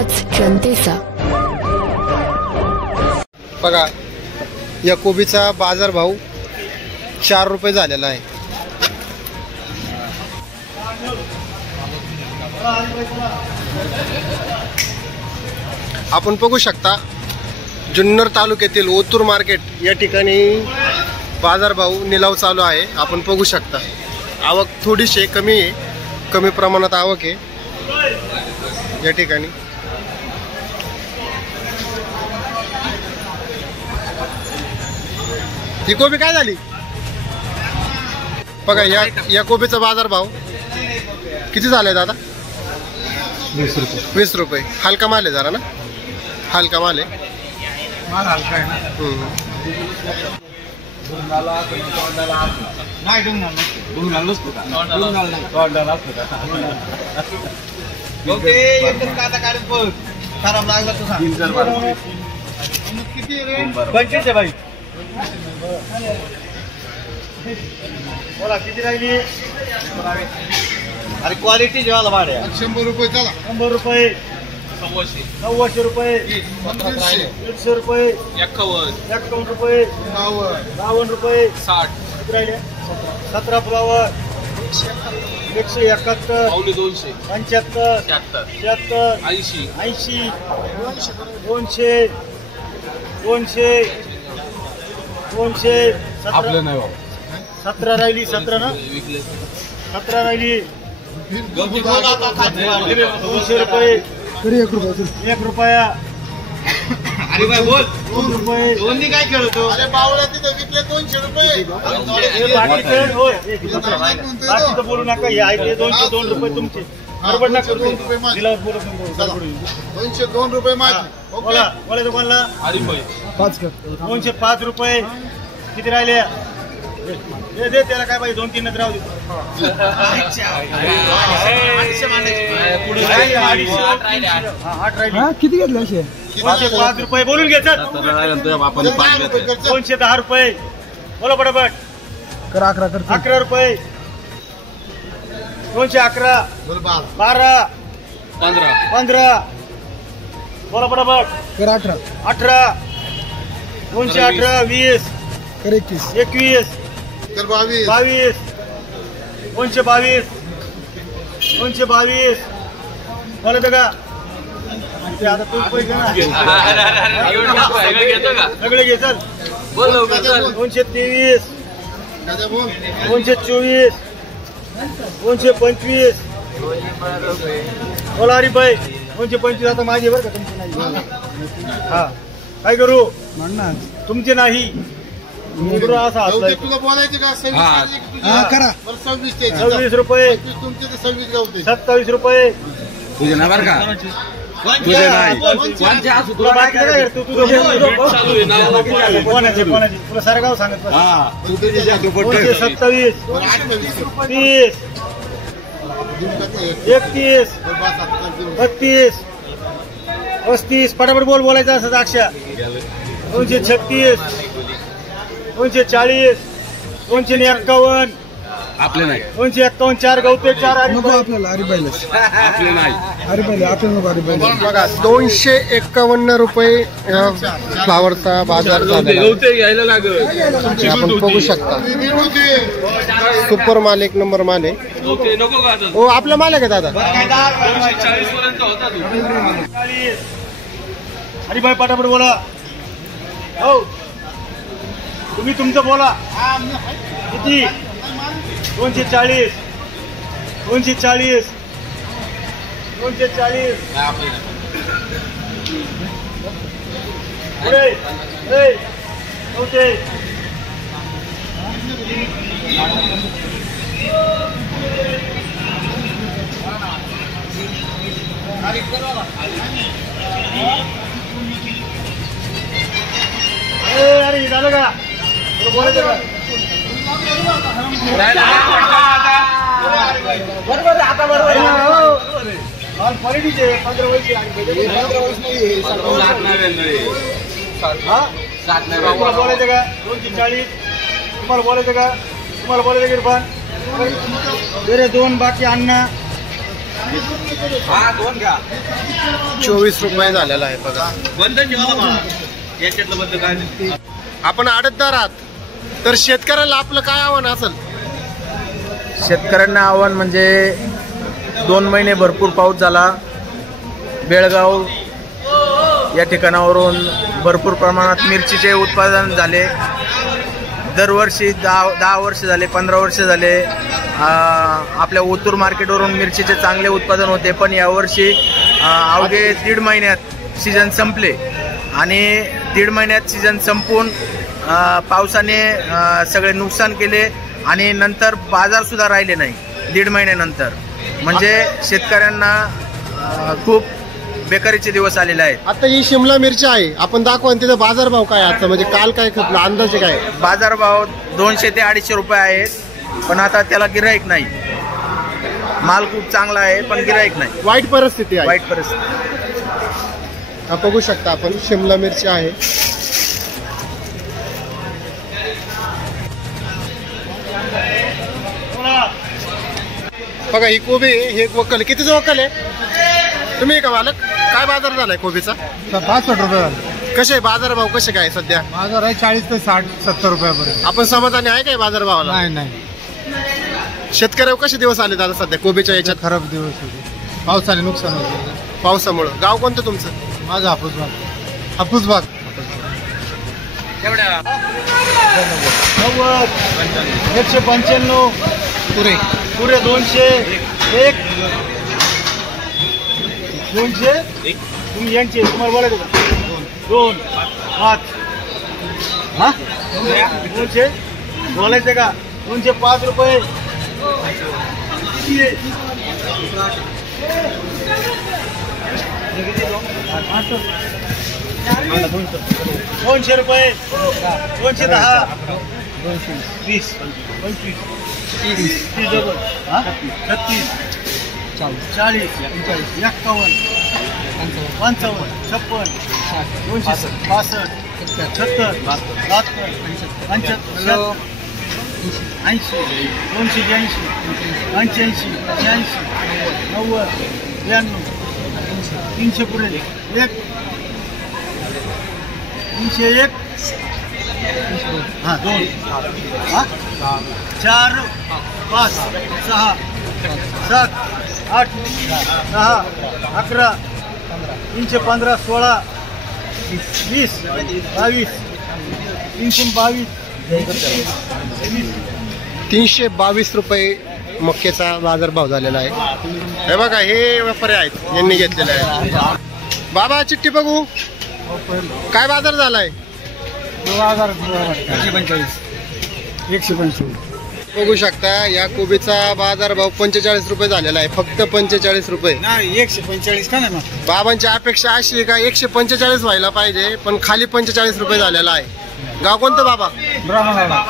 आवाज जनतेचा। बघा या कोबीचा बाजारभाव 4 रुपये झालेला आहे। आपण बघू शकता जुन्नर तालुक्यातील ओतूर मार्केट या ठिकाणी बाजारभाव निलाव चालू आहे। आपण बघू शकता आवक थोडीशी कमी आहे, कमी प्रमाणात आवक आहे या ठिकाणी। ही कोबी काय झाली बघा, या कोबीचा बाजारभाव किती झालाय दादा? 20 रुपये। 20 रुपये। हलका माल आहे जरा ना, हलका माल आहे, माल हलका आहे ना। खराब लागला तो सांग किती रे? 25 आहे भाई। बोला किती राहिली? अरे क्वालिटी जेवायला भाडे 100 रुपये। चला 100 रुपये, 900 रुपये, 150 रुपये, 51 रुपये, 52 रुपये, 60 किती राहिले? 17 फ्लावर 171, 200, 75, 76, 80, 80, 200, 200, 200, 17 राहिली, 17 ना, 17 राहिली, 200 रुपये, 1 रुपया। अरे भाई बोल 2 रुपये। दोन्ही काय खेळतो? अरे बावळा तिथे विकले 200 रुपये। बाकीचं बोलू नका, हे आहे 202 रुपये तुमचे, बरोबर ना? 202 रुपये माझे। बोला बोला दुकानला 205 रुपये किती राहिले? दे त्याला काय पाहिजे, 2-3 नंतर राहू दे। किती घेतले असे? 5 रुपये बोलून घे सर। 210 रुपये बोला पटापट। कर 11 कर 11 रुपये, 211, 12, 15 बोला पटापट। कर 18 18, 218, 20 कर 21 21 कर 22 22, 222, 222 बोला का? आता तू पैसे ना सगळे घे चल। 223, 224, 225 बोला अरे भाई 225 आता माझे बरं का, तुमचे नाही। हा काय करू म्हणणार तुमचे नाही, असा तुला बोलायचे का? करा 26 रुपये, 27 रुपये, तुझे ना बरं का? तुझे नाही कोणाचे तुला सारगाव सांगत 27, 30, 31, 32, 35 पटापट बोलायचं असं अक्षा। 236, 240, 251 आपले नाही, 251, 4 गवते 4 आपल्याला अरिबाईलाच आपले नाही, अरिबाईला आपल्याला नको अरिबाईला। बघा 251 रुपये फ्लावरचा बाजार झालेला आहे। आपण बघू शकता सुपर माल, 1 नंबर माल आहे। हो आपला माल आहे का दादा? 240 पर्यंत होता तू। अरे भाई पटापट बोला। हो तुम्ही तुमचं बोला किती? 240, 240, 240 होते। अरे झालं का? बोलायचं का? बरोबर आता बरोबर क्वालिटीचे 15 वर्षी तुम्हाला बोलायचं का? 240 तुम्हाला बोलायचं का? तुम्हाला बोलायचं इरफान? 2 बाकी अण्णा हा 2 घ्या. 24 रुपये झालेला आहे बघा. बंद ठेवा याच्यातलं बंद काय. आपण आडतदार आहात, तर शेतकऱ्याला आपलं काय आव्हान असेल? शेतकऱ्यांना आव्हान म्हणजे 2 महिने भरपूर पाऊस झाला. बेळगाव या ठिकाणावरून भरपूर प्रमाणात मिरचीचे उत्पादन झाले. दरवर्षी 10 वर्ष झाले, 15 वर्ष झाले आपल्या ओतूर मार्केटवरून मिरचीचे चांगले उत्पादन होते. पण यावर्षी अवघे 1.5 महिन्यात सीझन संपले आणि 1.5 महिन्यात सीझन संपून पावसाने सगळे नुकसान केले आणि नंतर बाजारसुद्धा राहिले नाही 1.5 महिन्यानंतर. म्हणजे शेतकऱ्यांना खूप बेकारीचे दिवस आलेले आहेत. आता ही शिमला मिरची आहे, आपण दाखवा तिचा बाजारभाव काय आता, म्हणजे काल काय खपला, अंदाजे काय? बाजारभाव 200 ते 250 रुपये आहेत, पण आता त्याला गिऱ्हाईक नाही. माल खूप चांगला आहे पण गिऱ्हाईक नाही. वाईट परिस्थिती आहे. वाईट परिस्थिती. हा बघू शकता आपण शिमला मिरची आहे. बघा ही कोबी, हे वक्कल कितीचं वक्कल आहे? तुम्ही का मालक? काय बाजार झालाय कोबीचा? 65 रुपये. कसे बाजारभाव कसे काय सध्या? बाजार आहे 40 ते 60-70 रुपयापर्यंत. आपण समाधानी आहे काय बाजारभावाला? नाही शेतकऱ्यावर कसे दिवस आले दादा सध्या कोबीच्या याच्यात? खराब दिवस होते, पावसाने नुकसान होते. पावसामुळं. गाव कोणतं तुमचं? माझा हापूस बाग. 195 पुरे पुरे 200 1 200 तुम्ही यांचे तुम्हाला बोलायचं का? 2 5 हा 200 बोलायचं का? 205 रुपये. 200 रुपये. 210 20 25 30 डबल 36 40 51 55 56 265 76 75 80 282 85 86 90 92 300 पुढे 1 301 हा 2 हा 4 5 6 7 8 10 11 315 16 20 22 322 322 रुपये मक्याचा बाजारभाव झालेला आहे. हे बघा हे व्यापारी आहेत, यांनी घेतलेले आहे. बाबा चिठ्ठी बघू, काय बाजार झालाय? 145. बघू शकता या कोबीचा बाजारभाव 45 रुपये झालेला आहे, फक्त 45 रुपये. नाही 145 का नाही मग? बाबांची अपेक्षा अशी आहे का 145 व्हायला पाहिजे, पण खाली 45 रुपये झालेला आहे. गाव कोणतं बाबा? ब्राह्मणाला.